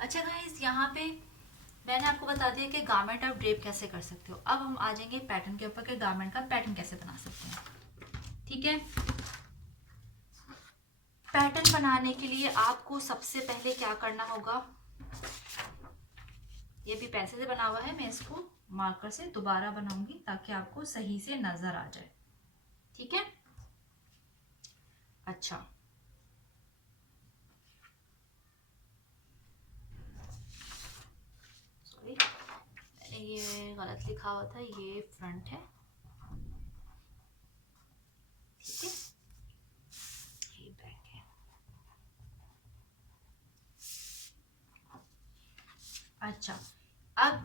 अच्छा गाइस, यहाँ पे मैंने आपको बता दिया कि गारमेंट आप ड्रेप कैसे कर सकते हो। अब हम आ जाएंगे पैटर्न के ऊपर कि गारमेंट का पैटर्न कैसे बना सकते हैं। ठीक है, पैटर्न बनाने के लिए आपको सबसे पहले क्या करना होगा, ये भी पैसे से बना हुआ है, मैं इसको मार्कर से दोबारा बनाऊंगी ताकि आपको सही से नजर आ जाए। ठीक है, अच्छा सॉरी, ये गलत लिखा हुआ था, ये फ्रंट है। ठीक है, ये बैक है। अच्छा, अब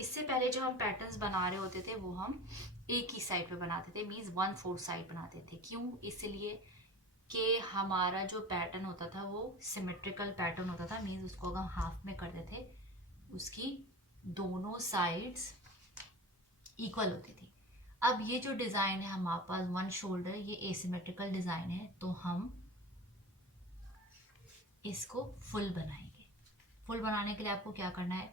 इससे पहले जो हम पैटर्न्स बना रहे होते थे वो हम एक ही साइड पे बनाते थे, मीन्स 1/4 साइड बनाते थे। क्यों? इसलिए कि हमारा जो पैटर्न होता था वो सिमेट्रिकल पैटर्न होता था, मीन्स उसको अगर हम हाफ में करते थे उसकी दोनों साइड्स इक्वल होती थी। अब ये जो डिज़ाइन है हमारे पास वन शोल्डर, ये एसिमेट्रिकल डिज़ाइन है, तो हम इसको फुल बनाएंगे। फुल बनाने के लिए आपको क्या करना है,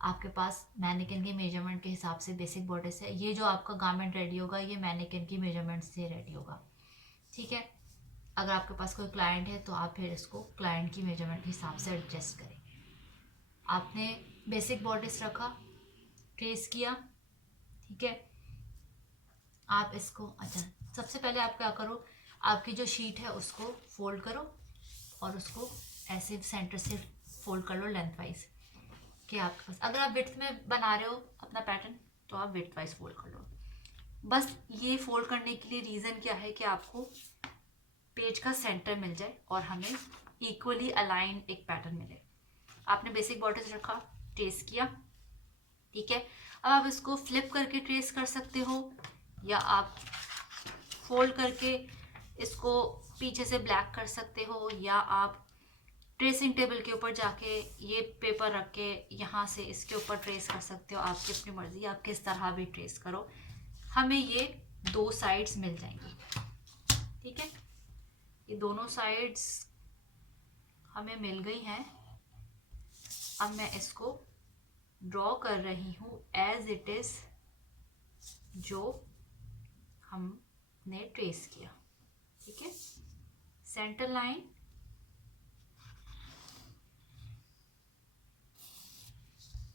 आपके पास मैनिकिन के मेजरमेंट के हिसाब से बेसिक बॉर्डर्स है। ये जो आपका गारमेंट रेडी होगा ये मैनिकिन की मेजरमेंट से रेडी होगा। ठीक है, अगर आपके पास कोई क्लाइंट है तो आप फिर इसको क्लाइंट की मेजरमेंट के हिसाब से एडजस्ट करेंगे। आपने बेसिक बॉर्डर्स रखा, ट्रेस किया। ठीक है, आप इसको, अच्छा सबसे पहले आप क्या करो, आपकी जो शीट है उसको फोल्ड करो और उसको ऐसे सेंटर से फोल्ड कर लो लेंथ वाइज, कि आपके पास अगर आप विड्थ में बना रहे हो अपना पैटर्न तो आप विड्थ वाइज फोल्ड कर लो। बस ये फोल्ड करने के लिए रीज़न क्या है कि आपको पेज का सेंटर मिल जाए और हमें इक्वली अलाइन एक पैटर्न मिले। आपने बेसिक बॉर्डर्स रखा, ट्रेस किया। ठीक है, अब आप इसको फ्लिप करके ट्रेस कर सकते हो या आप फोल्ड करके इसको पीछे से ब्लैक कर सकते हो, या आप ट्रेसिंग टेबल के ऊपर जाके ये पेपर रख के यहाँ से इसके ऊपर ट्रेस कर सकते हो। आपकी अपनी मर्जी, आप किस तरह भी ट्रेस करो, हमें ये दो साइड्स मिल जाएंगी। ठीक है, ये दोनों साइड्स हमें मिल गई हैं। अब मैं इसको ड्रॉ कर रही हूँ एज इट इज जो हमने ट्रेस किया। ठीक है, सेंटर लाइन,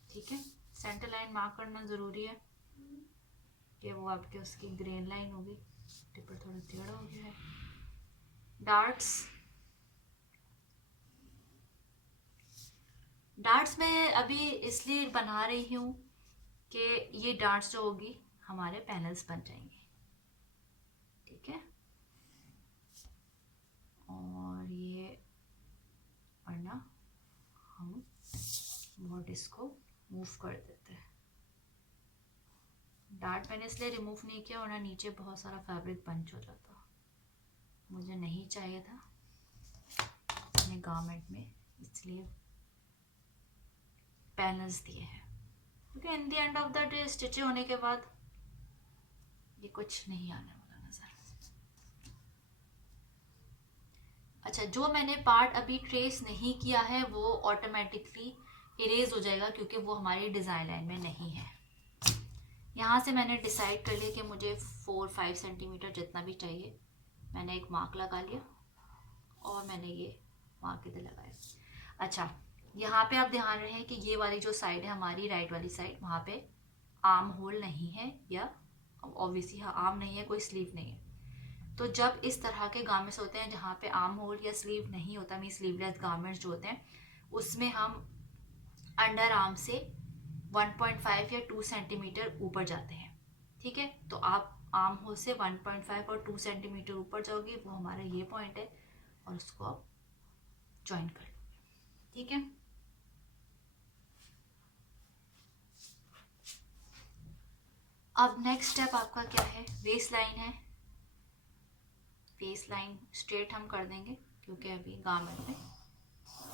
ठीक है, सेंटर लाइन मार्क करना ज़रूरी है कि वो आपके उसकी ग्रेन लाइन होगी। टिपर थोड़ा टेढ़ा हो गया है। डार्ट्स, डार्ट्स मैं अभी इसलिए बना रही हूँ कि ये डार्ट्स जो होगी हमारे पैनल्स बन जाएंगे। ठीक है, और ये वरना हम बहुत इसको मूव कर देते हैं। डार्ट मैंने इसलिए रिमूव नहीं किया वरना नीचे बहुत सारा फैब्रिक बंच हो जाता, मुझे नहीं चाहिए था अपने गारमेंट में, इसलिए पैनल्स दिए हैं। क्योंकि in the end of the day stitch होने के बाद ये कुछ नहीं आने वाला नजर। अच्छा, जो मैंने पार्ट अभी ट्रेस नहीं किया है वो ऑटोमेटिकली इरेज हो जाएगा क्योंकि वो हमारी डिज़ाइन लाइन में नहीं है। यहाँ से मैंने डिसाइड कर लिया कि मुझे 4-5 सेंटीमीटर जितना भी चाहिए, मैंने एक मार्क लगा लिया और मैंने ये मार्क इधर लगाया। अच्छा, यहाँ पे आप ध्यान रहे कि ये वाली जो साइड है हमारी राइट वाली साइड, वहाँ पे आर्म होल नहीं है, या ऑब्वियसली हाँ आर्म नहीं है, कोई स्लीव नहीं है। तो जब इस तरह के गारमेंट्स होते हैं जहाँ पे आर्म होल या स्लीव नहीं होता, मीन स्लीवलेस गारमेंट्स जो होते हैं, उसमें हम अंडर आर्म से 1.5 या 2 सेंटीमीटर ऊपर जाते हैं। ठीक है, तो आप आर्म होल से 1.5 और 2 सेंटीमीटर ऊपर जाओगे, वो हमारा ये पॉइंट है, और उसको आप ज्वाइन कर लो। ठीक है, अब नेक्स्ट स्टेप आपका क्या है, वेस्ट लाइन है। वेस्ट लाइन स्ट्रेट हम कर देंगे क्योंकि अभी गारमेंट में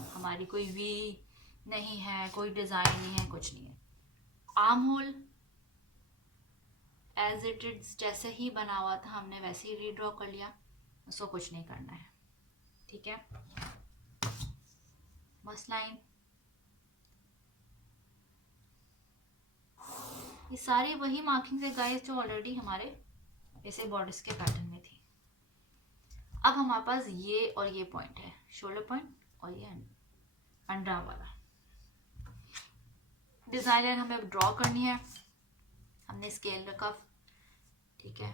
हमारी कोई वी नहीं है, कोई डिज़ाइन नहीं है, कुछ नहीं है। Armhole as it is जैसे ही बना हुआ था हमने वैसे ही रीड्रॉ कर लिया, उसको कुछ नहीं करना है। ठीक है, बस लाइन, ये सारी वही मार्किंग है गाइस जो ऑलरेडी हमारे बेसिक बॉर्डर्स के पैटर्न में थी। अब हमारे पास ये और ये पॉइंट है, शोल्डर पॉइंट और ये अंडर वाला डिजाइन लाइन हमें ड्रॉ करनी है। हमने स्केल रखा, ठीक है,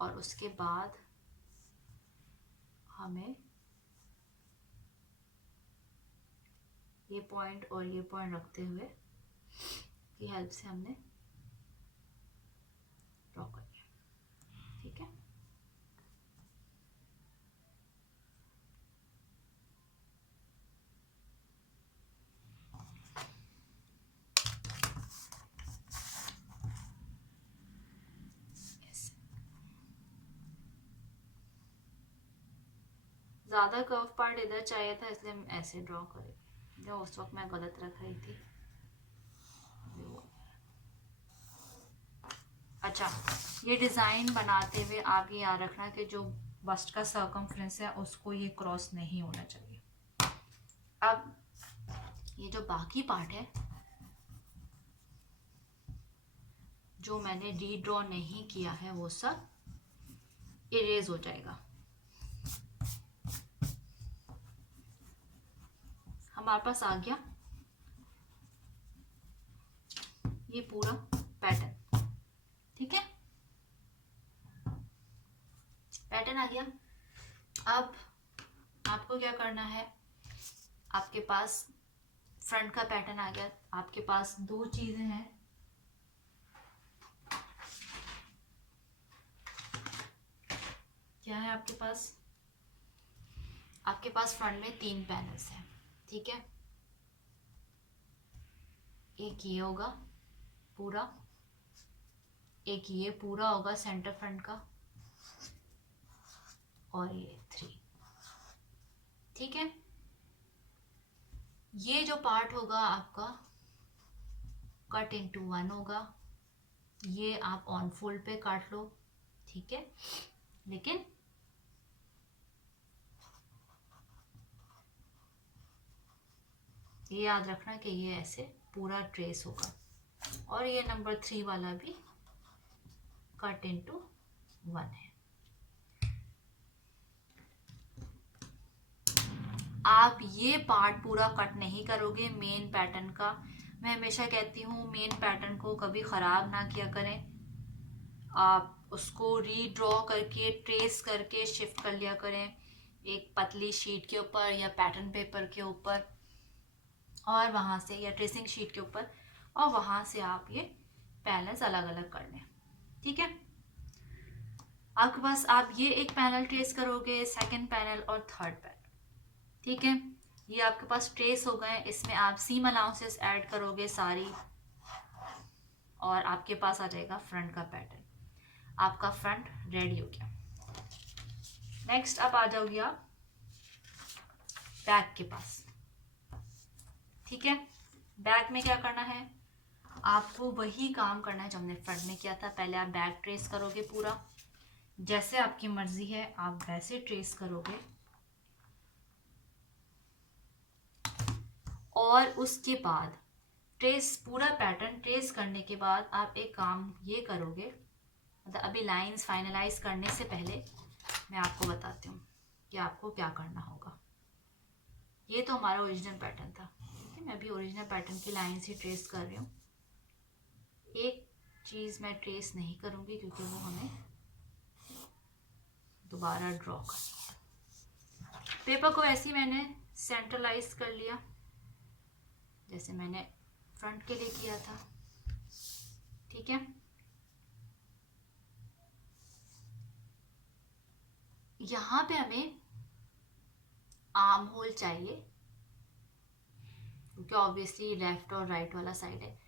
और उसके बाद हमें ये पॉइंट और ये पॉइंट रखते हुए की हेल्प से हमने ड्रॉ कर लिया, ठीक है। ज़्यादा कर्व पार्ट इधर चाहिए था इसलिए हम ऐसे ड्रॉ करें, जो उस वक्त मैं गलत रख रही थी। अच्छा, ये डिज़ाइन बनाते हुए आप ये याद रखना कि जो बस्ट का सर्कमफ्रेंस है उसको ये क्रॉस नहीं होना चाहिए। अब ये जो बाकी पार्ट है जो मैंने रीड्रॉ नहीं किया है वो सब इरेज हो जाएगा। हमारे पास आ गया ये पूरा पैटर्न, ठीक है, पैटर्न आ गया। अब आपको क्या करना है, आपके पास फ्रंट का पैटर्न आ गया। आपके पास दो चीजें हैं, क्या है आपके पास? आपके पास फ्रंट में 3 पैनल्स हैं, ठीक है। एक ये होगा पूरा, एक ये पूरा होगा सेंटर फ्रंट का, और ये 3, ठीक है। ये जो पार्ट होगा आपका कट इनटू 1 होगा, ये आप ऑन फोल्ड पे काट लो, ठीक है। लेकिन ये याद रखना कि ये ऐसे पूरा ट्रेस होगा, और ये नंबर 3 वाला भी कट इनटू 1 है। आप ये पार्ट पूरा कट नहीं करोगे मेन पैटर्न का। मैं हमेशा कहती हूँ मेन पैटर्न को कभी ख़राब ना किया करें, आप उसको रीड्रॉ करके ट्रेस करके शिफ्ट कर लिया करें एक पतली शीट के ऊपर या पैटर्न पेपर के ऊपर, और वहाँ से, या ट्रेसिंग शीट के ऊपर, और वहाँ से आप ये पैनल्स अलग अलग कर लें, ठीक है। आपके पास आप ये एक पैनल ट्रेस करोगे, सेकंड पैनल और थर्ड पैनल, ठीक है। ये आपके पास ट्रेस हो गए। इसमें आप सीम अलाउंसेस ऐड करोगे सारी, और आपके पास आ जाएगा फ्रंट का पैटर्न। आपका फ्रंट रेडी हो गया। नेक्स्ट अब आ जाओगे आप बैक के पास, ठीक है। बैक में क्या करना है, आपको वही काम करना है जो हमने फ्रंट में किया था। पहले आप बैक ट्रेस करोगे पूरा, जैसे आपकी मर्जी है आप वैसे ट्रेस करोगे, और उसके बाद ट्रेस पूरा पैटर्न ट्रेस करने के बाद आप एक काम ये करोगे, मतलब अभी लाइंस फाइनलाइज करने से पहले मैं आपको बताती हूँ कि आपको क्या करना होगा। ये तो हमारा ओरिजिनल पैटर्न था, ठीक है। मैं अभी ओरिजिनल पैटर्न की लाइंस ही ट्रेस कर रही हूँ। एक चीज़ मैं ट्रेस नहीं करूँगी क्योंकि वो हमें दोबारा ड्रॉ करनी है। पेपर को ऐसे ही मैंने सेंट्रलाइज कर लिया जैसे मैंने फ्रंट के लिए किया था, ठीक है। यहाँ पे हमें आर्म होल चाहिए क्योंकि ऑब्वियसली लेफ्ट और राइट वाला साइड है।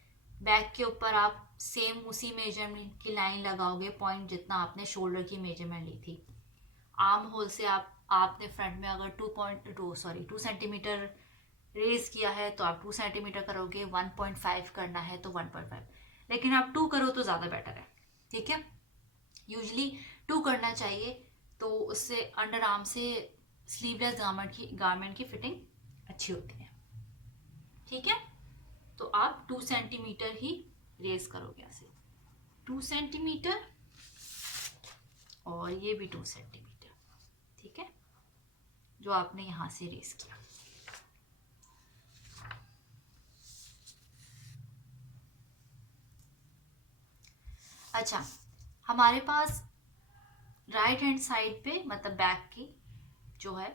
बैक के ऊपर आप सेम उसी मेजरमेंट की लाइन लगाओगे, पॉइंट जितना आपने शोल्डर की मेजरमेंट ली थी। आर्म होल से आपने फ्रंट में अगर 2 सेंटीमीटर रेज किया है तो आप 2 सेंटीमीटर करोगे, 1.5 करना है तो 1.5, लेकिन आप 2 करो तो ज़्यादा बेटर है, ठीक है। यूजली 2 करना चाहिए, तो उससे अंडर आर्म से स्लीवलेस गारमेंट की फिटिंग अच्छी होती है, ठीक है। तो आप 2 सेंटीमीटर ही रेस करोगे ऐसे 2 सेंटीमीटर, और ये भी 2 सेंटीमीटर, ठीक है, जो आपने यहाँ से रेस किया। अच्छा, हमारे पास राइट हैंड साइड पे मतलब बैक की जो है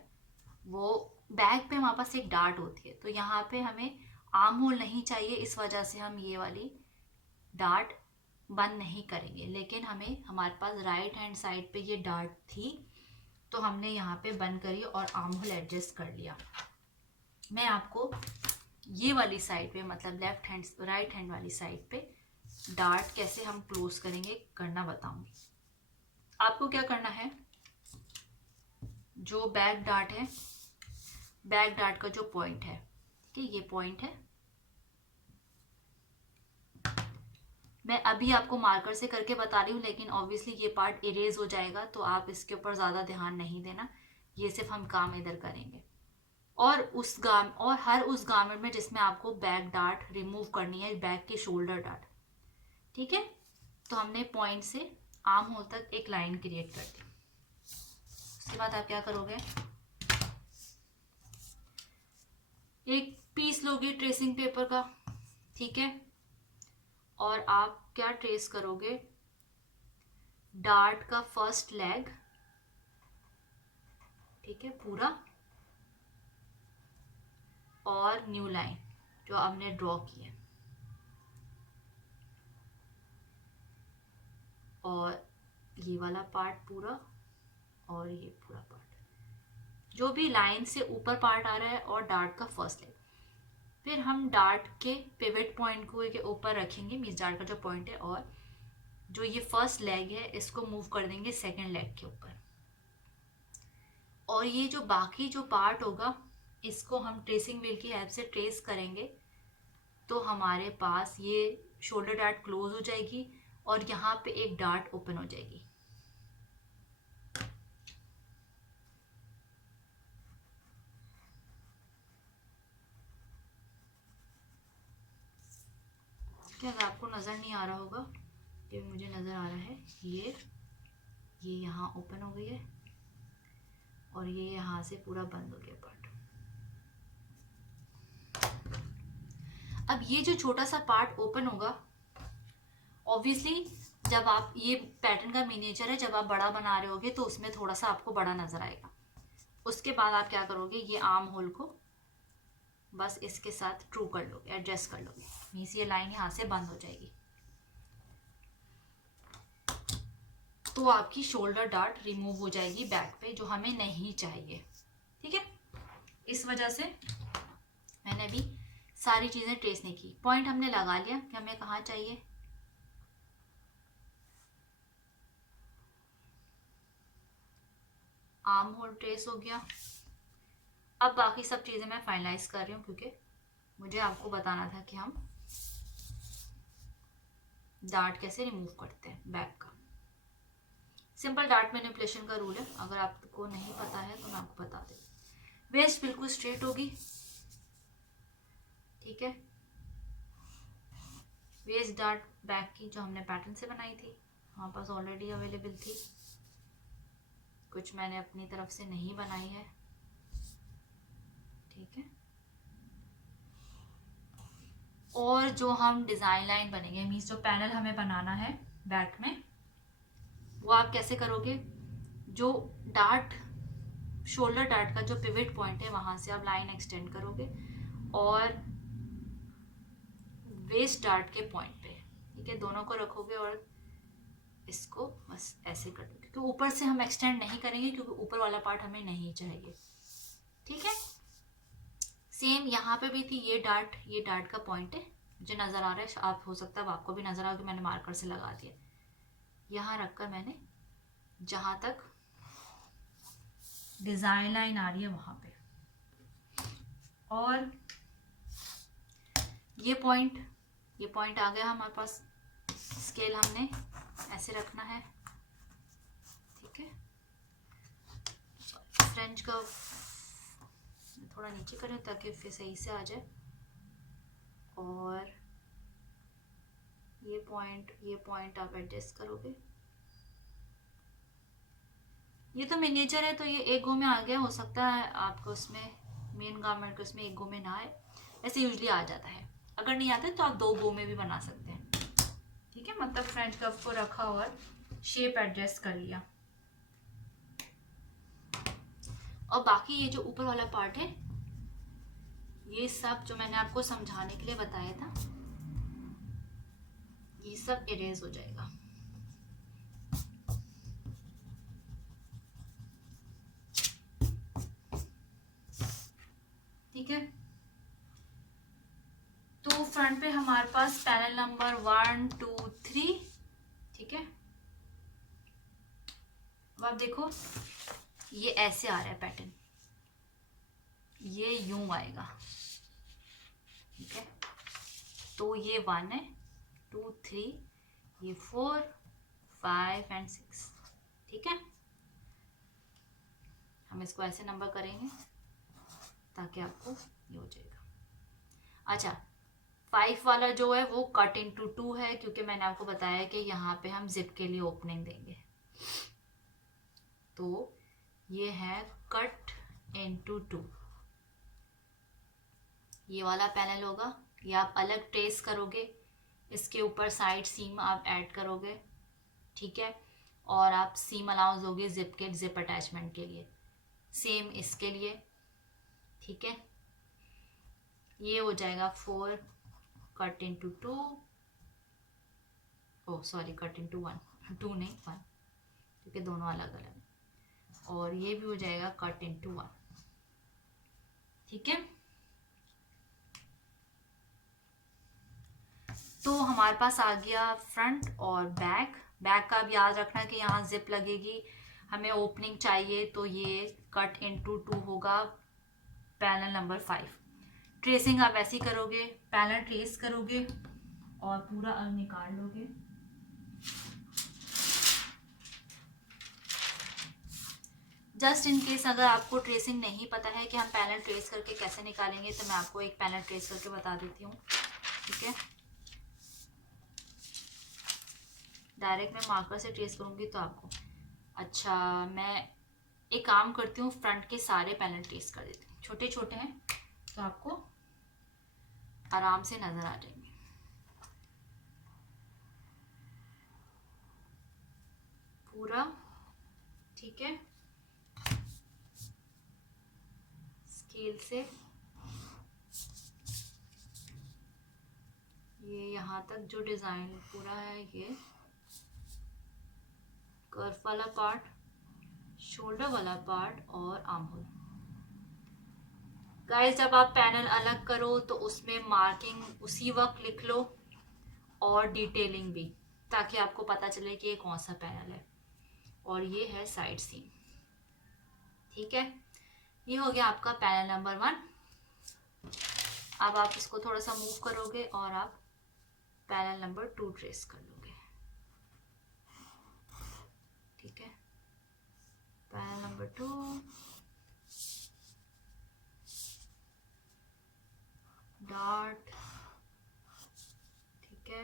वो बैक पे हमारे पास एक डार्ट होती है, तो यहाँ पे हमें आर्म होल नहीं चाहिए, इस वजह से हम ये वाली डार्ट बंद नहीं करेंगे। लेकिन हमें हमारे पास राइट हैंड साइड पे ये डार्ट थी, तो हमने यहाँ पे बंद करी और आर्म होल एडजस्ट कर लिया। मैं आपको ये वाली साइड पे मतलब लेफ्ट हैंड राइट हैंड वाली साइड पे डार्ट कैसे हम क्लोज करेंगे करना बताऊंगी। आपको क्या करना है, जो बैक डार्ट है, बैक डार्ट का जो पॉइंट है, ठीक है, ये पॉइंट है, मैं अभी आपको मार्कर से करके बता रही हूँ, लेकिन ऑब्वियसली ये पार्ट इरेज हो जाएगा, तो आप इसके ऊपर ज़्यादा ध्यान नहीं देना, ये सिर्फ हम काम इधर करेंगे। और हर उस गारमेंट में जिसमें आपको बैक डार्ट रिमूव करनी है, बैक की शोल्डर डार्ट, ठीक है। तो हमने पॉइंट से आर्म होल तक एक लाइन क्रिएट कर दी। उसके बाद आप क्या करोगे, एक पीस लोगे ट्रेसिंग पेपर का, ठीक है, और आप क्या ट्रेस करोगे, डार्ट का फर्स्ट लेग, ठीक है, पूरा, और न्यू लाइन जो आपने ड्रॉ की है, और ये वाला पार्ट पूरा, और ये पूरा पार्ट, जो भी लाइन से ऊपर पार्ट आ रहा है, और डार्ट का फर्स्ट लेग। फिर हम डार्ट के पिवट पॉइंट को के ऊपर रखेंगे, मीन्स डार्ट का जो पॉइंट है, और जो ये फर्स्ट लेग है इसको मूव कर देंगे सेकंड लेग के ऊपर, और ये जो बाकी जो पार्ट होगा इसको हम ट्रेसिंग व्हील की हेल्प से ट्रेस करेंगे, तो हमारे पास ये शोल्डर डार्ट क्लोज हो जाएगी और यहाँ पे एक डार्ट ओपन हो जाएगी। क्या अगर आपको नज़र नहीं आ रहा होगा, ये मुझे नज़र आ रहा है, ये यहाँ ओपन हो गई है, और ये यहाँ से पूरा बंद हो गया पार्ट। अब ये जो छोटा सा पार्ट ओपन होगा, ऑब्वियसली जब आप ये पैटर्न का मिनिएचर है, जब आप बड़ा बना रहे होगे तो उसमें थोड़ा सा आपको बड़ा नजर आएगा। उसके बाद आप क्या करोगे, ये आर्म होल को बस इसके साथ ट्रू कर लोगे, एडजस्ट कर लोगे, मीन्स ये लाइन यहाँ से बंद हो जाएगी, तो आपकी शोल्डर डार्ट रिमूव हो जाएगी बैक पे, जो हमें नहीं चाहिए, ठीक है। इस वजह से मैंने अभी सारी चीजें ट्रेस नहीं की। पॉइंट हमने लगा लिया कि हमें कहाँ चाहिए, आर्म होल ट्रेस हो गया। अब बाकी सब चीजें मैं फाइनलाइज कर रही हूँ, क्योंकि मुझे आपको बताना था कि हम डार्ट कैसे रिमूव करते हैं बैक का। सिंपल डार्ट मैनिपुलेशन का रूल है, अगर आपको नहीं पता है तो मैं आपको बता दें। वेस्ट बिल्कुल स्ट्रेट होगी, ठीक है, वेस्ट डार्ट बैक की जो हमने पैटर्न से बनाई थी हमारे पास ऑलरेडी अवेलेबल थी, कुछ मैंने अपनी तरफ से नहीं बनाई है, ठीक है। और जो हम डिजाइन लाइन बनेंगे, मीन्स जो पैनल हमें बनाना है बैक में, वो आप कैसे करोगे, जो डार्ट शोल्डर डार्ट का जो पिवट पॉइंट है वहां से आप लाइन एक्सटेंड करोगे, और वेस्ट डार्ट के पॉइंट पे, ठीक है, दोनों को रखोगे और इसको बस ऐसे कर दोगे, क्योंकि ऊपर से हम एक्सटेंड नहीं करेंगे, क्योंकि ऊपर वाला पार्ट हमें नहीं चाहिए, ठीक है। सेम यहाँ पे भी थी, ये डार्ट का पॉइंट है, मुझे नजर आ रहा है, आप हो सकता है आपको भी नजर आ कि मैंने मार्कर से लगा दिया, यहाँ रखकर मैंने जहां तक डिजाइन लाइन आ रही है वहां पे, और ये पॉइंट आ गया हमारे पास, स्केल हमने ऐसे रखना है, ठीक है। फ्रेंच का थोड़ा नीचे करें ताकि फिर सही से आ जाए, और ये पॉइंट आप एडजस्ट करोगे। ये तो मिनिएचर है तो ये एक गो में आ गया, हो सकता है आपको उसमें मेन गारमेंट के उसमें एक गो में ना आए, ऐसे यूजली आ जाता है। अगर नहीं आता तो आप 2 गो में भी बना सकते हैं। ठीक है, मतलब फ्रंट कफ को रखा और शेप एडजस्ट कर लिया। और बाकी ये जो ऊपर वाला पार्ट है, ये सब जो मैंने आपको समझाने के लिए बताया था, ये सब इरेज हो जाएगा। ठीक है, तो फ्रंट पे हमारे पास पैनल नंबर 1 2 3। ठीक है, अब आप देखो ये ऐसे आ रहा है पैटर्न, ये यूं आएगा। ठीक है, तो ये 1 है, 2 3, ये 4 5 एंड 6। ठीक है, हम इसको ऐसे नंबर करेंगे ताकि आपको ये हो जाएगा। अच्छा, 5 वाला जो है वो कट इनटू 2 है, क्योंकि मैंने आपको बताया कि यहाँ पे हम जिप के लिए ओपनिंग देंगे। तो ये है कट इनटू 2। ये वाला पैनल होगा, ये आप अलग ट्रेस करोगे, इसके ऊपर साइड सीम आप ऐड करोगे। ठीक है, और आप सीम अलाउंस दोगे जिप के जिप अटैचमेंट के लिए, सेम इसके लिए। ठीक है, ये हो जाएगा 4 कट इनटू 2, ओ सॉरी कट इनटू 1, 2 नहीं 1, क्योंकि दोनों अलग अलग है। और ये भी हो जाएगा कट इनटू 1। ठीक है, तो हमारे पास आ गया फ्रंट और बैक। बैक का भी याद रखना कि यहाँ जिप लगेगी, हमें ओपनिंग चाहिए, तो ये कट इनटू 2 होगा पैनल नंबर 5। ट्रेसिंग आप ऐसे ही करोगे, पैनल ट्रेस करोगे और पूरा अंग निकाल लोगे। जस्ट इन केस अगर आपको ट्रेसिंग नहीं पता है कि हम पैनल ट्रेस करके कैसे निकालेंगे, तो मैं आपको एक पैनल ट्रेस करके बता देती हूँ। ठीक है, डायरेक्ट मैं मार्कर से ट्रेस करूँगी तो आपको, अच्छा मैं एक काम करती हूँ, फ्रंट के सारे पैनल ट्रेस कर देती हूँ, छोटे छोटे हैं तो आपको आराम से नज़र आ जाएंगे। पूरा ठीक है, स्केल से ये यहाँ तक जो डिज़ाइन पूरा है, ये कर्व वाला पार्ट, शोल्डर वाला पार्ट और आर्म होल। गाइस, जब आप पैनल अलग करो तो उसमें मार्किंग उसी वक्त लिख लो और डिटेलिंग भी, ताकि आपको पता चले कि ये कौन सा पैनल है। और ये है साइड सीम। ठीक है, ये हो गया आपका पैनल नंबर 1। अब आप इसको थोड़ा सा मूव करोगे और आप पैनल नंबर 2 ट्रेस कर लोगे। ठीक है, पैनल नंबर 2, डॉट। ठीक है,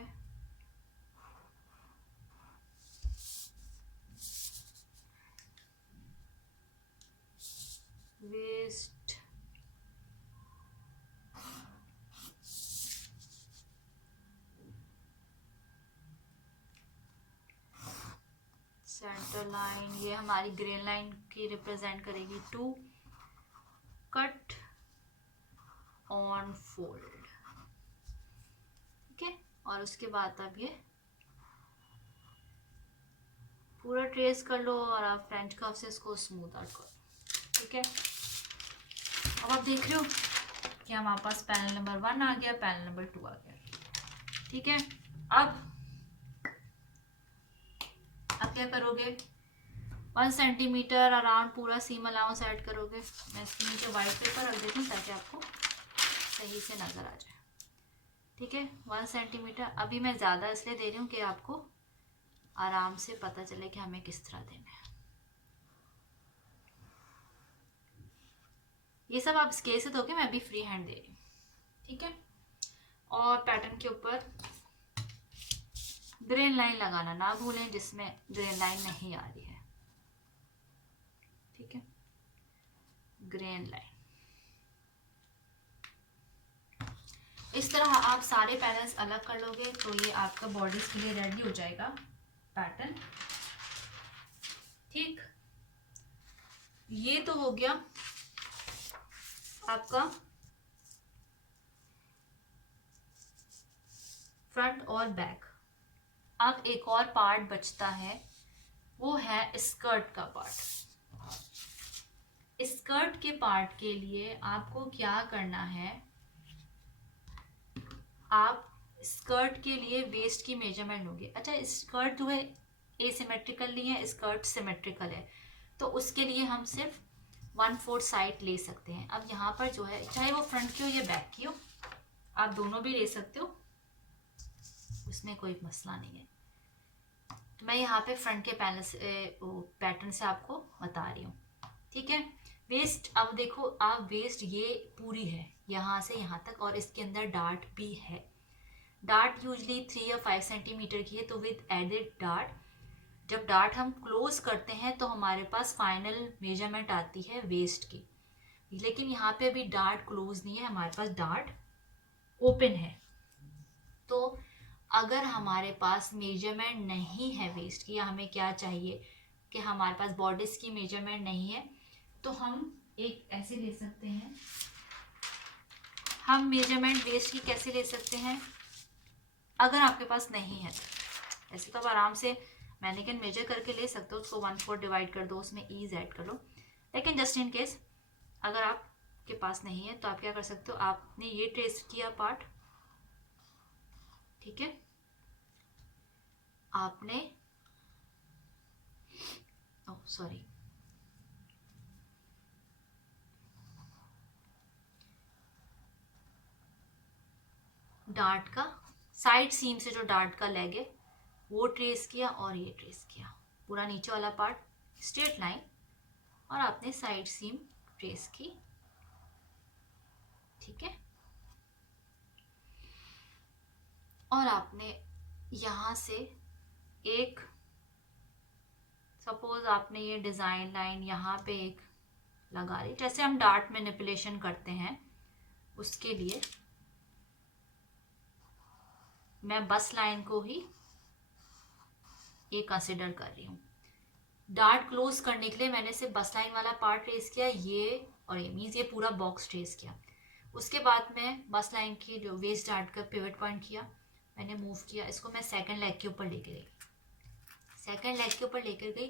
वेस्ट, सेंटर लाइन, ये हमारी ग्रेन लाइन की रिप्रेजेंट करेगी 2, कट ऑन फोल्ड। ठीक है, और उसके बाद अब ये पूरा ट्रेस कर लो और आप फ्रेंच कर्व से इसको स्मूथ आउट करो। ठीक है, अब आप देख रहे हो कि हमारे पास पैनल नंबर 1 आ गया, पैनल नंबर 2 आ गया। ठीक है, अब क्या करोगे, 1 सेंटीमीटर अराउंड पूरा सीम अलाउंस ऐड करोगे। मैं इसके नीचे वाइट पेपर रख देती हूँ ताकि आपको सही से नज़र आ जाए। ठीक है, 1 सेंटीमीटर। अभी मैं ज़्यादा इसलिए दे रही हूँ कि आपको आराम से पता चले कि हमें किस तरह देना है। ये सब आप स्केल से दोगे, मैं अभी फ्री हैंड दे रही हूँ। ठीक है, और पैटर्न के ऊपर ग्रेन लाइन लगाना ना भूलें जिसमें ग्रेन लाइन नहीं आ रही है, ठीक है, ग्रेन लाइन। इस तरह आप सारे पैटर्न्स अलग कर लोगे तो ये आपका बॉडीज के लिए रेडी हो जाएगा पैटर्न, ठीक। ये तो हो गया आपका फ्रंट और बैक। अब एक और पार्ट बचता है, वो है स्कर्ट का पार्ट। स्कर्ट के पार्ट के लिए आपको क्या करना है, आप स्कर्ट के लिए वेस्ट की मेजरमेंट लोगे। अच्छा, स्कर्ट जो है एसिमेट्रिकल नहीं है, स्कर्ट सिमेट्रिकल है, तो उसके लिए हम सिर्फ 1/4 साइड ले सकते हैं। अब यहाँ पर जो है, चाहे वो फ्रंट की हो या बैक की हो, आप दोनों भी ले सकते हो, उसमें कोई मसला नहीं है। तो मैं यहाँ पे फ्रंट के पैटर्न से आपको बता रही हूँ, ठीक है। वेस्ट, अब देखो आप, वेस्ट ये पूरी है यहाँ से यहाँ तक, और इसके अंदर डार्ट भी है। डार्ट यूजली 3 या 5 सेंटीमीटर की है, तो विद एडेड डार्ट, जब डार्ट हम क्लोज करते हैं तो हमारे पास फाइनल मेजरमेंट आती है वेस्ट की। लेकिन यहाँ पे अभी डार्ट क्लोज नहीं है, हमारे पास डार्ट ओपन है। तो अगर हमारे पास मेजरमेंट नहीं है वेस्ट की, या हमें क्या चाहिए कि हमारे पास बॉडीज की मेजरमेंट नहीं है, तो हम एक ऐसे ले सकते हैं। हम मेजरमेंट वेस्ट की कैसे ले सकते हैं, अगर आपके पास नहीं है तो ऐसे तो आप आराम से मैनिक्विन मेजर करके ले सकते हो, उसको 1/4 डिवाइड कर दो, उसमें ईज ऐड कर लो। लेकिन जस्ट इन केस अगर आपके पास नहीं है तो आप क्या कर सकते हो, आपने ये ट्रेस किया पार्ट, ठीक है, आपने सॉरी डार्ट का साइड सीम से जो डार्ट का लेग है वो ट्रेस किया, और ये ट्रेस किया पूरा नीचे वाला पार्ट स्ट्रेट लाइन, और आपने साइड सीम ट्रेस की, ठीक है। और आपने यहाँ से एक, सपोज आपने ये डिज़ाइन लाइन यहाँ पे एक लगा ली, जैसे हम डार्ट मैनिपुलेशन करते हैं उसके लिए मैं बस लाइन को ही ये कंसिडर कर रही हूँ। डार्ट क्लोज करने के लिए मैंने सिर्फ बस लाइन वाला पार्ट ट्रेस किया, ये और ये मीन्स ये पूरा बॉक्स ट्रेस किया। उसके बाद मैं बस लाइन की जो वेस्ट डार्ट का पिवट पॉइंट किया, मैंने मूव किया, इसको मैं सेकंड लेग के ऊपर लेकर गई, सेकंड लेग के ऊपर लेकर गई,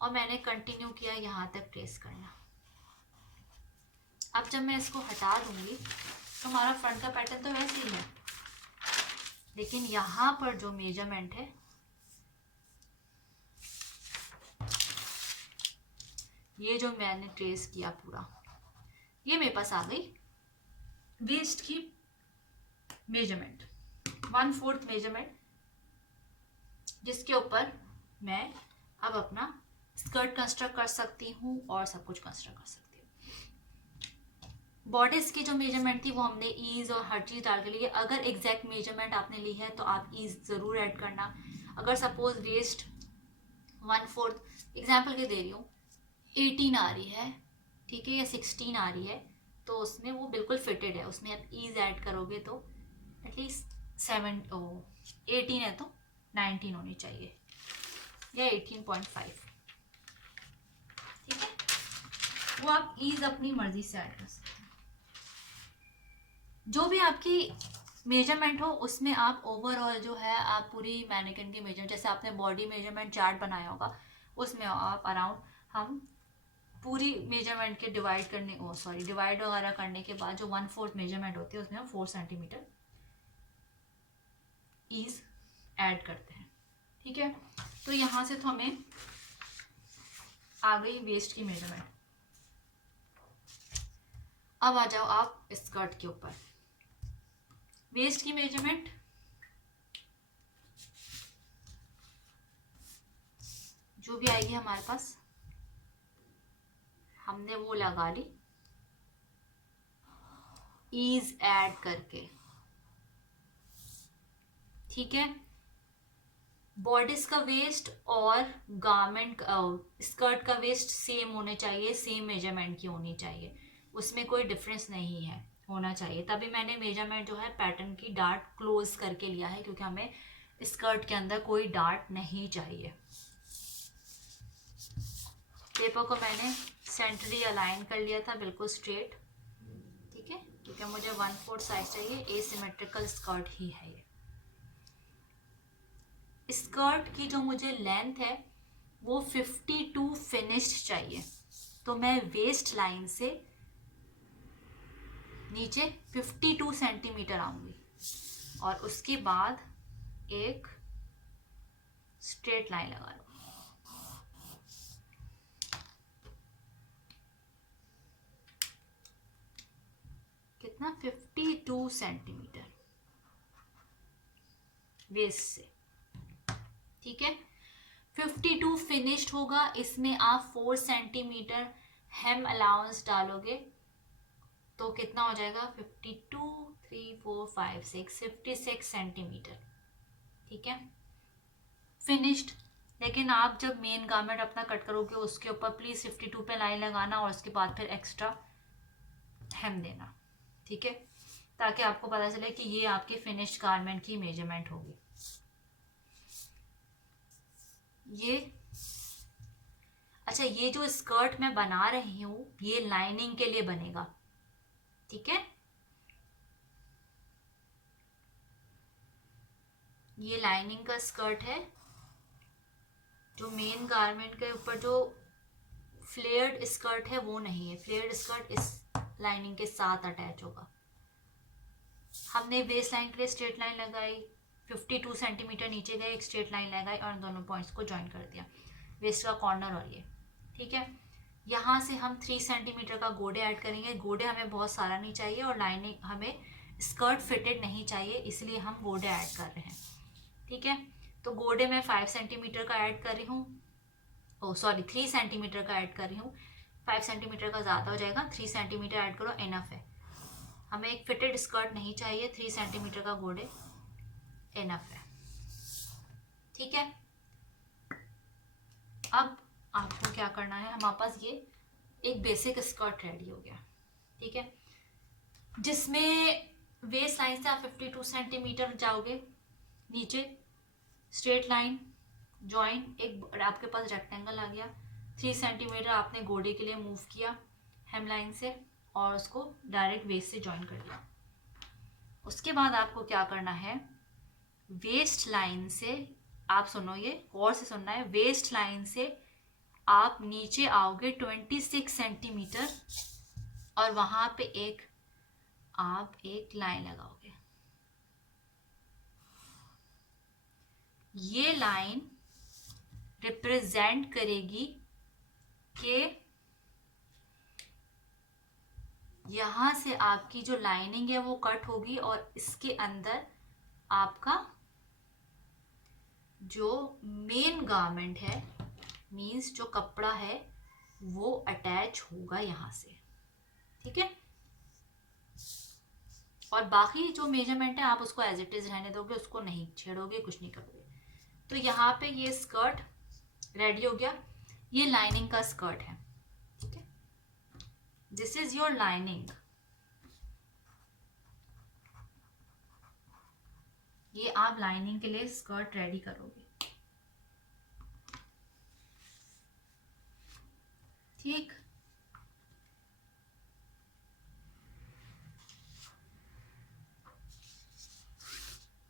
और मैंने कंटिन्यू किया यहाँ तक ट्रेस करना। अब जब मैं इसको हटा दूंगी तो हमारा फ्रंट का पैटर्न तो वैसे ही है, लेकिन यहाँ पर जो मेजरमेंट है, ये जो मैंने ट्रेस किया पूरा, ये मेरे पास आ गई वेस्ट की मेजरमेंट, 1/4 मेजरमेंट, जिसके ऊपर मैं अब अपना स्कर्ट कंस्ट्रक्ट कर सकती हूँ और सब कुछ कंस्ट्रक्ट कर सकती हूँ। बॉडीज की जो मेजरमेंट थी वो हमने ईज और हर चीज़ डाल के ली है। अगर एग्जैक्ट मेजरमेंट आपने ली है तो आप ईज ज़रूर ऐड करना। अगर सपोज वेस्ट 1/4 एग्जाम्पल के दे रही हूँ 18 आ रही है, ठीक है, या 16 आ रही है, तो उसमें वो बिल्कुल फिटेड है, उसमें आप ईज ऐड करोगे तो एटलीस्ट 18 है तो 19 होनी चाहिए, या 18.5, ठीक है। वो आप ईज अपनी मर्जी से ऐड कर सकते हैं। जो भी आपकी मेजरमेंट हो उसमें आप ओवरऑल जो है आप पूरी मैनिक्विन की मेजरमेंट, जैसे आपने बॉडी मेजरमेंट चार्ट बनाया होगा, उसमें आप अराउंड हम पूरी मेजरमेंट के डिवाइड वगैरह करने के बाद जो 1/4 मेजरमेंट होती है उसमें हम 4 सेंटीमीटर ईज ऐड करते हैं, ठीक है। तो यहाँ से तो हमें आ गई वेस्ट की मेजरमेंट। अब आ जाओ आप स्कर्ट के ऊपर। वेस्ट की मेजरमेंट जो भी आएगी हमारे पास, हमने वो लगा ली ईज ऐड करके, ठीक है। बॉडीज का वेस्ट और गारमेंट स्कर्ट का वेस्ट सेम होने चाहिए, सेम मेजरमेंट की होनी चाहिए, उसमें कोई डिफरेंस नहीं है, होना चाहिए। तभी मैंने मेजरमेंट जो है पैटर्न की डार्ट क्लोज करके लिया है, क्योंकि हमें स्कर्ट के अंदर कोई डार्ट नहीं चाहिए। पेपर को मैंने सेंटरी अलाइन कर लिया था, बिल्कुल स्ट्रेट, ठीक है, क्योंकि मुझे 1/4 साइज चाहिए, एसिमेट्रिकल स्कर्ट ही है ये। स्कर्ट की जो मुझे लेंथ है वो 52 फिनिश्ड चाहिए, तो मैं वेस्ट लाइन से नीचे 52 सेंटीमीटर आऊंगी और उसके बाद एक स्ट्रेट लाइन लगा लूंगी। कितना? 52 सेंटीमीटर वेस्ट से, ठीक है। 52 फिनिश्ड होगा, इसमें आप 4 सेंटीमीटर हेम अलाउंस डालोगे तो कितना हो जाएगा? 52, 3, 4, 5, 6, 56 सेंटीमीटर, ठीक है, फिनिश्ड। लेकिन आप जब मेन गारमेंट अपना कट करोगे उसके ऊपर प्लीज 52 पे लाइन लगाना और उसके बाद फिर एक्स्ट्रा हेम देना, ठीक है, ताकि आपको पता चले कि ये आपके फिनिश्ड गारमेंट की मेजरमेंट होगी। ये अच्छा, ये जो स्कर्ट मैं बना रही हूँ ये लाइनिंग के लिए बनेगा, ठीक है, ये लाइनिंग का स्कर्ट है। जो मेन गारमेंट के ऊपर जो फ्लेयर्ड स्कर्ट है वो नहीं है, फ्लेयर्ड स्कर्ट इस लाइनिंग के साथ अटैच होगा। हमने वेस्ट लाइन के लिए स्ट्रेट लाइन लगाई, 52 सेंटीमीटर नीचे गए, एक स्ट्रेट लाइन लगाई और इन दोनों पॉइंट्स को ज्वाइन कर दिया, वेस्ट का कॉर्नर और ये, ठीक है। यहाँ से हम 3 सेंटीमीटर का गोडे ऐड करेंगे। गोडे हमें बहुत सारा नहीं चाहिए और लाइनिंग हमें स्कर्ट फिटेड नहीं चाहिए, इसलिए हम गोडे ऐड कर रहे हैं, ठीक है। तो गोडे में 5 सेंटीमीटर का ऐड कर रही हूँ, ओ सॉरी 3 सेंटीमीटर का ऐड कर रही हूँ, 5 सेंटीमीटर का ज़्यादा हो जाएगा, 3 सेंटीमीटर ऐड करो, इनफ है। हमें एक फिटेड स्कर्ट नहीं चाहिए, 3 सेंटीमीटर का गोडे इनफ है, ठीक है। अब आपको क्या करना है, हमारे पास ये एक बेसिक स्कर्ट रेडी हो गया, ठीक है, जिसमें वेस्ट लाइन से आप 52 सेंटीमीटर जाओगे नीचे, स्ट्रेट लाइन ज्वाइन, एक आपके पास रेक्टेंगल आ गया, 3 सेंटीमीटर आपने गोडे के लिए मूव किया हेम लाइन से और उसको डायरेक्ट वेस्ट से ज्वाइन कर दिया। उसके बाद आपको क्या करना है, वेस्ट लाइन से, आप सुनो ये गौर से सुनना है, वेस्ट लाइन से आप नीचे आओगे 26 सेंटीमीटर और वहां पे आप एक लाइन लगाओगे। ये लाइन रिप्रेजेंट करेगी कि यहां से आपकी जो लाइनिंग है वो कट होगी और इसके अंदर आपका जो मेन गारमेंट है, मीन्स जो कपड़ा है, वो अटैच होगा यहां से, ठीक है। और बाकी जो मेजरमेंट है आप उसको एज इट इज रहने दोगे, उसको नहीं छेड़ोगे, कुछ नहीं करोगे। तो यहाँ पे ये स्कर्ट रेडी हो गया, ये लाइनिंग का स्कर्ट है, ठीक है, दिस इज योर लाइनिंग। ये आप लाइनिंग के लिए स्कर्ट रेडी करोगे, ठीक।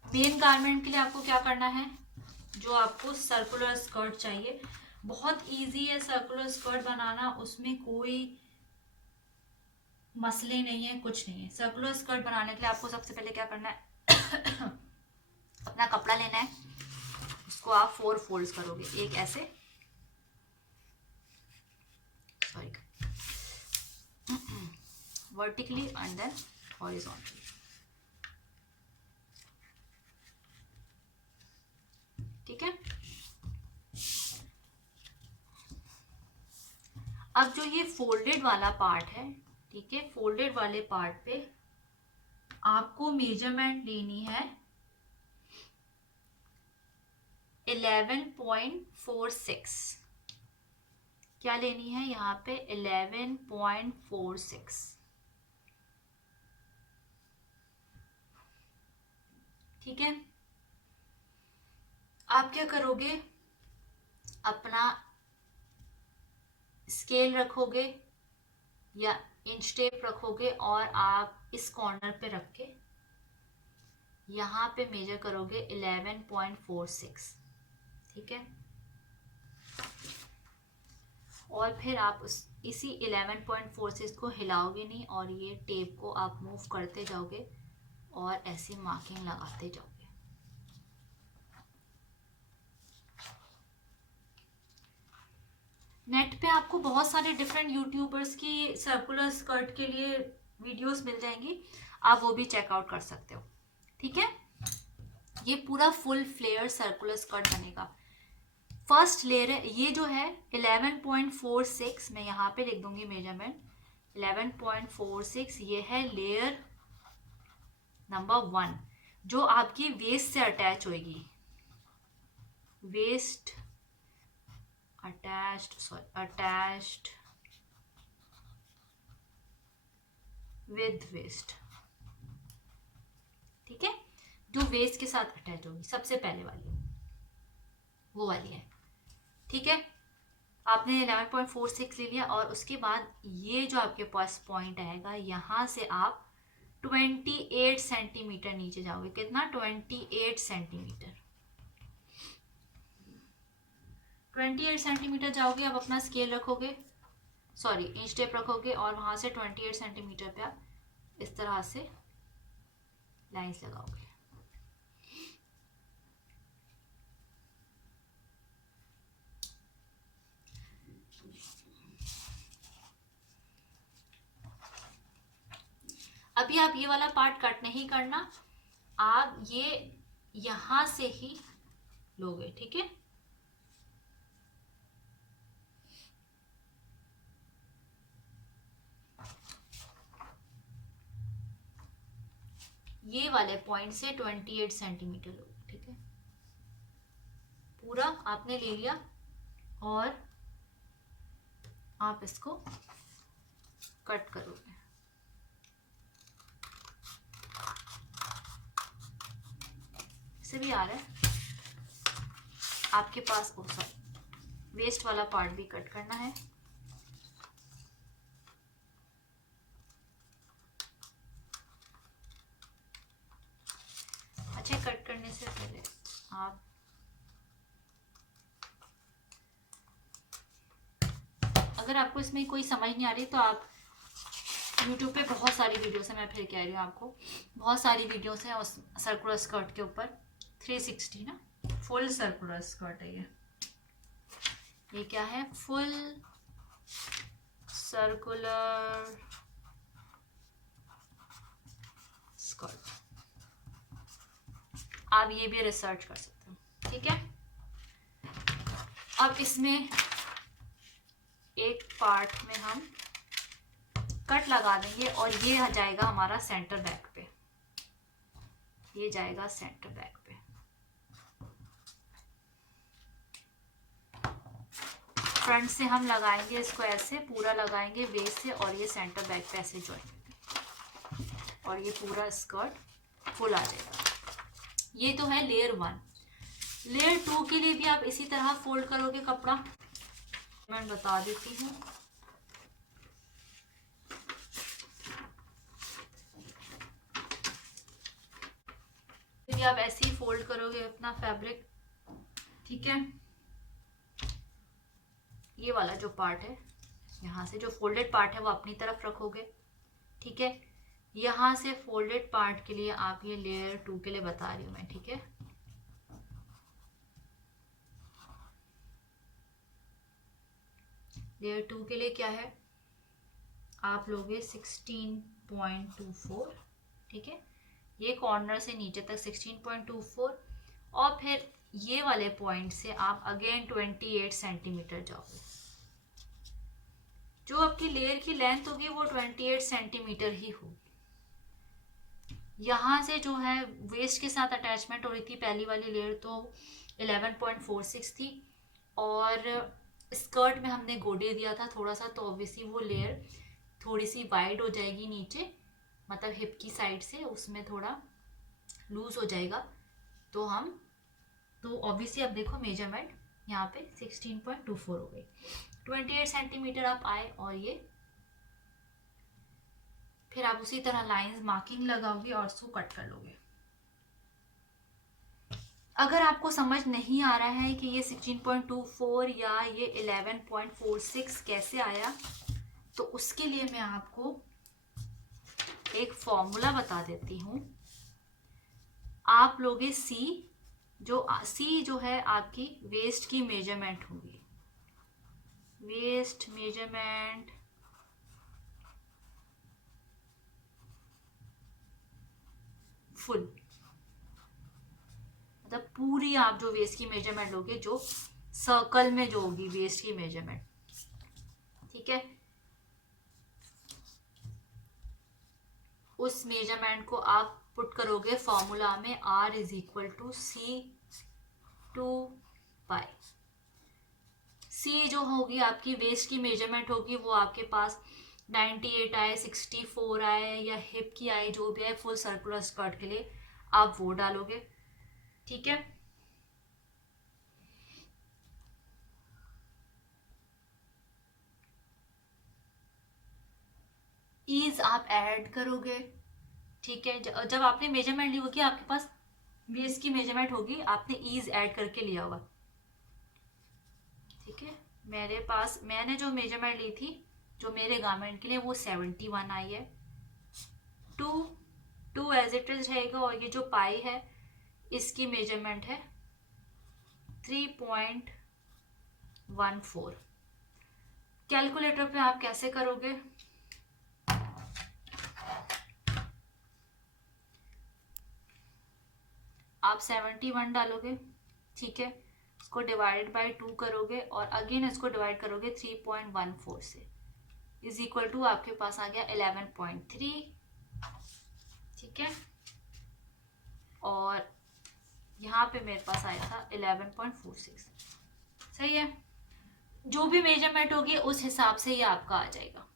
मेन गारमेंट के लिए आपको क्या करना है, जो आपको सर्कुलर स्कर्ट चाहिए, बहुत इजी है सर्कुलर स्कर्ट बनाना, उसमें कोई मसले नहीं है, कुछ नहीं है। सर्कुलर स्कर्ट बनाने के लिए आपको सबसे पहले क्या करना है अपना कपड़ा लेना है, उसको आप 4 फोल्ड्स करोगे, एक ऐसे, sorry, vertically and then horizontally, ठीक है। अब जो ये फोल्डेड वाला पार्ट है, ठीक है, फोल्डेड वाले पार्ट पे आपको मेजरमेंट लेनी है 11.46, क्या लेनी है यहाँ पे 11.46, ठीक है। आप क्या करोगे, अपना स्केल रखोगे या इंच टेप रखोगे और आप इस कॉर्नर पे रख के यहाँ पे मेजर करोगे 11.46, ठीक है। और फिर आप इसी 11.46 को हिलाओगे नहीं और ये टेप को आप मूव करते जाओगे और ऐसी मार्किंग लगाते जाओगे। नेट पे आपको बहुत सारे डिफरेंट यूट्यूबर्स की सर्कुलर स्कर्ट के लिए वीडियोस मिल जाएंगी, आप वो भी चेकआउट कर सकते हो, ठीक है। ये पूरा फुल फ्लेयर सर्कुलर स्कर्ट बनेगा। फर्स्ट लेयर है ये जो है 11.46, मैं यहाँ पे लिख दूंगी मेजरमेंट 11.46, ये है लेयर नंबर 1 जो आपकी वेस्ट से अटैच होगी, वेस्ट अटैच्ड विद वेस्ट, ठीक है। जो वेस्ट के साथ अटैच होगी सबसे पहले वाली वो वाली है, ठीक है। आपने 11.46 ले लिया और उसके बाद ये जो आपके पास पॉइंट आएगा यहाँ से आप 28 सेंटीमीटर नीचे जाओगे। कितना? 28 सेंटीमीटर, 28 सेंटीमीटर जाओगे। आप अपना स्केल रखोगे, सॉरी इंच टेप रखोगे और वहां से 28 सेंटीमीटर पे आप इस तरह से लाइंस लगाओगे। अभी आप ये वाला पार्ट कट नहीं करना, आप ये यहां से ही लोगे, ठीक है। ये वाले पॉइंट से 28 सेंटीमीटर लोगे, ठीक है। पूरा आपने ले लिया और आप इसको कट करोगे। इसे भी आ रहा है आपके पास, ओ सॉरी वेस्ट वाला पार्ट भी कट करना है। अच्छा, कट करने से पहले आप अगर आपको इसमें कोई समझ नहीं आ रही तो आप YouTube पे बहुत सारी वीडियोस है, मैं फिर कह रही हूँ आपको, बहुत सारी वीडियोस हैं उस सर्कुलर स्कर्ट के ऊपर। 360 ना, फुल सर्कुलर स्कर्ट है ये क्या है? Full circular skirt. आप ये भी रिसर्च कर सकते हो, ठीक है। अब इसमें एक पार्ट में हम कट लगा देंगे और ये आ जाएगा हमारा सेंटर बैक पे, ये जाएगा सेंटर बैक पे। फ्रंट से हम लगाएंगे इसको ऐसे, पूरा लगाएंगे वेस्ट से और ये सेंटर बैक पे ऐसे जॉइन और ये पूरा स्कर्ट फुल आ जाएगा। ये तो है लेयर 1। लेयर 2 के लिए भी आप इसी तरह फोल्ड करोगे कपड़ा, मैं बता देती हूँ। आप ऐसे ही फोल्ड करोगे अपना फैब्रिक, ठीक है। ये वाला जो पार्ट है यहाँ से जो फोल्डेड पार्ट है वो अपनी तरफ रखोगे, ठीक है। यहाँ से फोल्डेड पार्ट के लिए आप ये लेयर 2 के लिए बता रही हूँ मैं, ठीक है। लेयर 2 के लिए क्या है, आप लोगे 16.24, ठीक है। ये कॉर्नर से नीचे तक 16.24 और फिर ये वाले पॉइंट से आप अगेन 28 सेंटीमीटर जाओगे। जो आपकी लेयर की लेंथ होगी वो 28 सेंटीमीटर ही होगी। यहाँ से जो है वेस्ट के साथ अटैचमेंट हो रही थी पहली वाली लेयर, तो 11.46 थी, और स्कर्ट में हमने गोडे दिया था थोड़ा सा, तो ऑब्वियसली वो लेयर थोड़ी सी वाइड हो जाएगी नीचे, मतलब हिप की साइड से उसमें थोड़ा लूज हो जाएगा। तो ऑब्वियसली अब देखो मेजरमेंट यहाँ पे 16.24 हो गई। 28 सेंटीमीटर आप आए, और ये फिर आप उसी तरह लाइंस मार्किंग लगाओगे और उसको कट कर लोगे। अगर आपको समझ नहीं आ रहा है कि ये 16.24 या ये 11.46 कैसे आया, तो उसके लिए मैं आपको एक फॉर्मूला बता देती हूँ। आप लोगे सी जो है आपकी वेस्ट की मेजरमेंट होगी, वेस्ट मेजरमेंट फुल, मतलब पूरी आप जो वेस्ट की मेजरमेंट लोगे, जो सर्कल में जो होगी वेस्ट की मेजरमेंट, ठीक है, उस मेजरमेंट को आप पुट करोगे फॉर्मूला में, R is equal to C two pi. C जो होगी आपकी वेस्ट की मेजरमेंट होगी, वो आपके पास 98 आए, 64 आए, या हिप की आए, जो भी आए फुल सर्कुलर स्कर्ट के लिए आप वो डालोगे, ठीक है। ईज आप ऐड करोगे, ठीक है। जब आपने मेजरमेंट ली होगी, आपके पास वेस्ट की मेजरमेंट होगी, आपने ईज ऐड करके लिया होगा, ठीक है। मैंने जो मेजरमेंट ली थी जो मेरे गारमेंट के लिए, वो 71 आई है। टू एज इट इज रहेगा, और ये जो पाई है इसकी मेजरमेंट है 3.14। कैलकुलेटर पे आप कैसे करोगे, आप 71 डालोगे, ठीक है, इसको डिवाइड बाय 2 करोगे, और अगेन इसको डिवाइड करोगे 3.14 से, इज इक्वल टू आपके पास आ गया 11.3, ठीक है। और यहाँ पे मेरे पास आया था 11.46, सही है। जो भी मेजरमेंट होगी उस हिसाब से ये आपका आ जाएगा,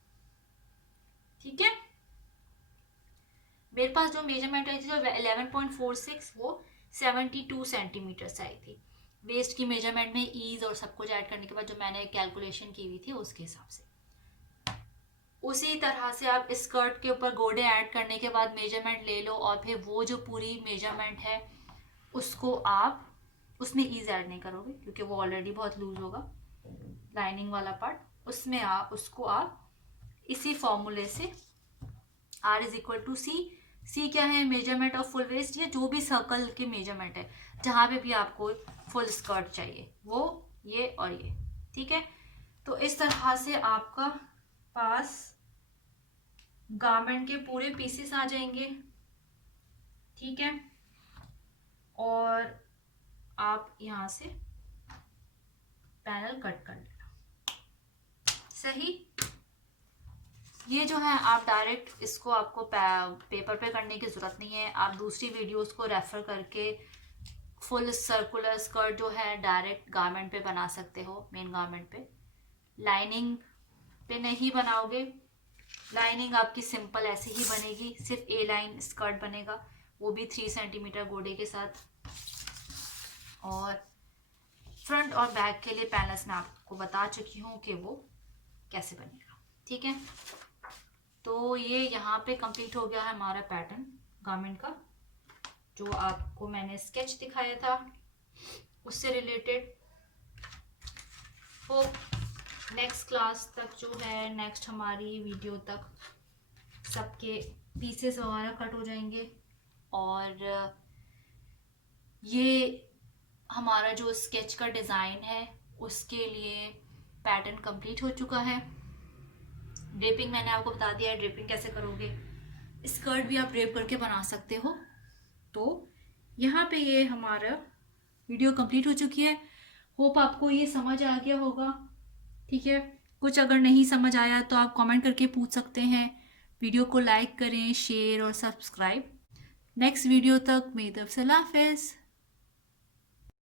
ठीक है। मेरे पास जो मेजरमेंट आई थी, जो 11.46, वो 72 सेंटीमीटर से आई थी। वेस्ट की मेजरमेंट में ईज और सब कुछ ऐड करने के बाद जो मैंने कैलकुलेशन की हुई थी उसके हिसाब से, उसी तरह से आप स्कर्ट के ऊपर गोडे ऐड करने के बाद मेजरमेंट ले लो, और फिर वो जो पूरी मेजरमेंट है उसको आप उसमें ईज ऐड नहीं करोगे, क्योंकि वो ऑलरेडी बहुत लूज होगा लाइनिंग वाला पार्ट, उसमें उसको आप इसी फॉर्मूले से R इज इक्वल टू सी क्या है, मेजरमेंट ऑफ फुल वेस्ट, या जो भी सर्कल की मेजरमेंट है जहाँ पे भी आपको फुल स्कर्ट चाहिए, वो ये और ये, ठीक है। तो इस तरह से आपका पास गारमेंट के पूरे पीसेस आ जाएंगे, ठीक है। और आप यहाँ से पैनल कट कर लेना, सही। ये जो है आप डायरेक्ट इसको आपको पेपर पे करने की ज़रूरत नहीं है, आप दूसरी वीडियोस को रेफर करके फुल सर्कुलर स्कर्ट जो है डायरेक्ट गारमेंट पे बना सकते हो, मेन गारमेंट पे। लाइनिंग पे नहीं बनाओगे, लाइनिंग आपकी सिंपल ऐसे ही बनेगी, सिर्फ ए लाइन स्कर्ट बनेगा, वो भी 3 सेंटीमीटर गोडे के साथ। और फ्रंट और बैक के लिए पैनल्स मैं आपको बता चुकी हूँ कि वो कैसे बनेगा, ठीक है। तो ये यहाँ पे कंप्लीट हो गया है हमारा पैटर्न गारमेंट का, जो आपको मैंने स्केच दिखाया था उससे रिलेटेड। होप नेक्स्ट क्लास तक जो है, नेक्स्ट हमारी वीडियो तक सबके पीसेस वगैरह कट हो जाएंगे, और ये हमारा जो स्केच का डिज़ाइन है उसके लिए पैटर्न कंप्लीट हो चुका है। ड्रेपिंग मैंने आपको बता दिया है, ड्रेपिंग कैसे करोगे, स्कर्ट भी आप ड्रेप करके बना सकते हो। तो यहाँ पे ये हमारा वीडियो कंप्लीट हो चुकी है। होप आपको ये समझ आ गया होगा, ठीक है। कुछ अगर नहीं समझ आया तो आप कमेंट करके पूछ सकते हैं। वीडियो को लाइक करें, शेयर और सब्सक्राइब। नेक्स्ट वीडियो तक मेरी तरफ से अल्लाह हाफिज़।